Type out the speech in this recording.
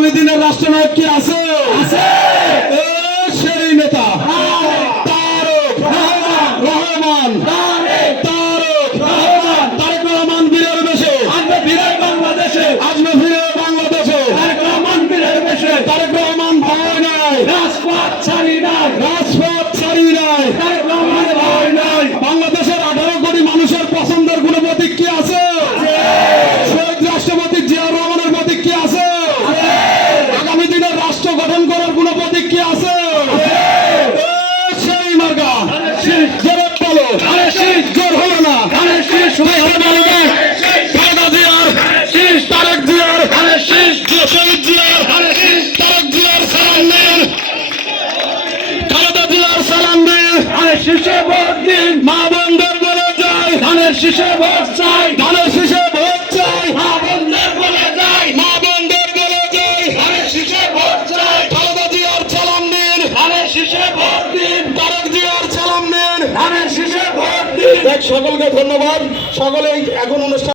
আগামী দিনের রাষ্ট্রনায়ক কি আছে? সেই নেতা তারেক রহমান। তারেক রহমান বীরের বেশে আসবে, ফিরে বাংলাদেশে। তারেক রহমান বীরের বেশে। তারেক রহমান ভয় নাই, রাজপথ ছাড়ি নাই। তারেক রহমান ভয় নাই। বাংলাদেশের 18 কোটি মানুষের পছন্দের কোন প্রতীক কি আছে? শহীদ রাষ্ট্রপতি জিয়াউর রহমানের প্রতীক কি আছে? আগামী দিনের রাষ্ট্র গঠন করার কোন প্রতীক কি আছে? সেই মার্কা জোরে বলো, জোর হলো না। খালেদা জিয়ার, তারেক জিয়ার, শহীদ জিয়ার, তারেক জিয়ার সালাম দিন, খালেদা জিয়ার সালাম দিন। শীষে ভোট দিন, মা বোনদের বলে যায়। ধানের শীষে ভোট চাই, ধানের শীষে ভোট চাই। মা বোনদের বলে যায়, মা বোনদের বলে যায়। ধানের শীষে ভোট চাই, খালেদা জিয়ার সালাম দিন। ধানের শীষে ভোট দিন, তারেক জিয়ার সালাম দিন। ধানের শীষে ভোট দিন। সকলকে ধন্যবাদ। সকলে এখন অনুষ্ঠান